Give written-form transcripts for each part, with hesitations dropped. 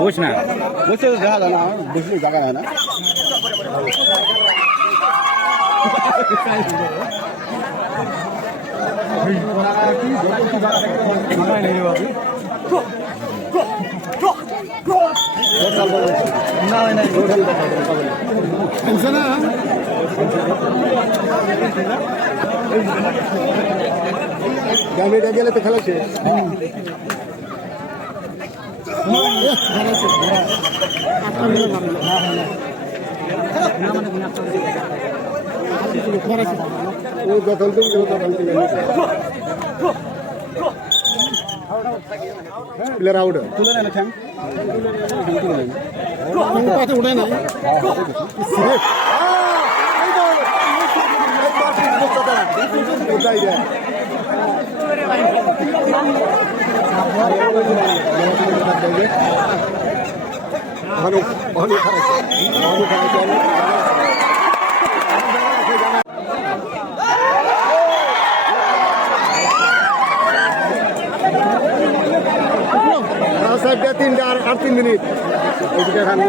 বস না বসে দেখা যায় না, বসলে জায়গা হয় না। গাড়িটা গেলে তো খেলা শেষ। প্লেয়ার আউট তুলে নেন উঠে না তিনটা আর 3 মিনিট এইটা রান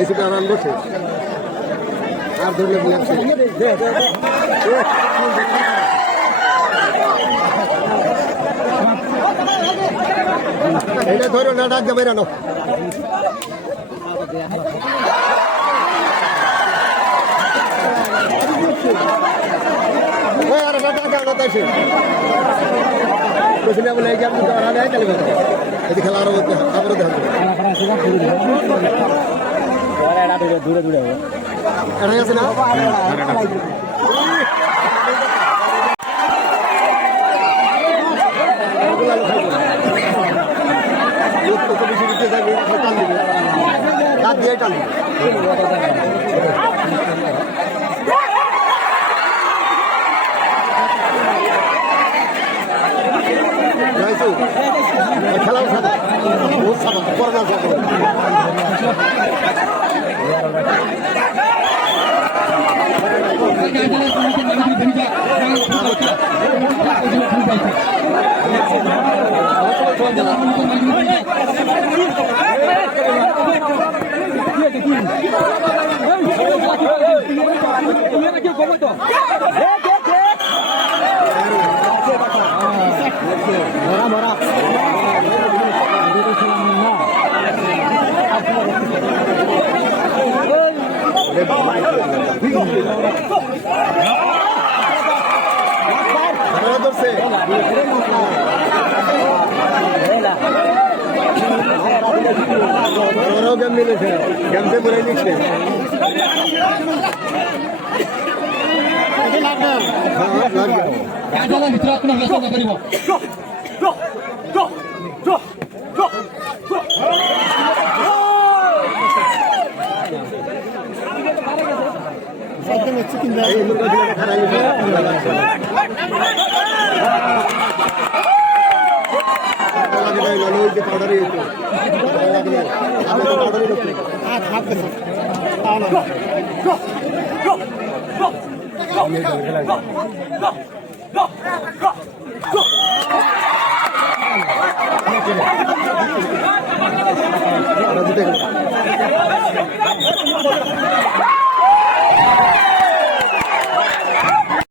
এইটা রান বসে আর ধরলে এটা ধরো না, ডাক দেবে রানো বলে খেলা আরো আবারও দেখা দূরে দূরে আছে না। টান দিবে টান দিবে খেলাও সাদা বহুত সাদা করোনা গেম মিলেছে গেম সে বুড়াই নিচ্ছে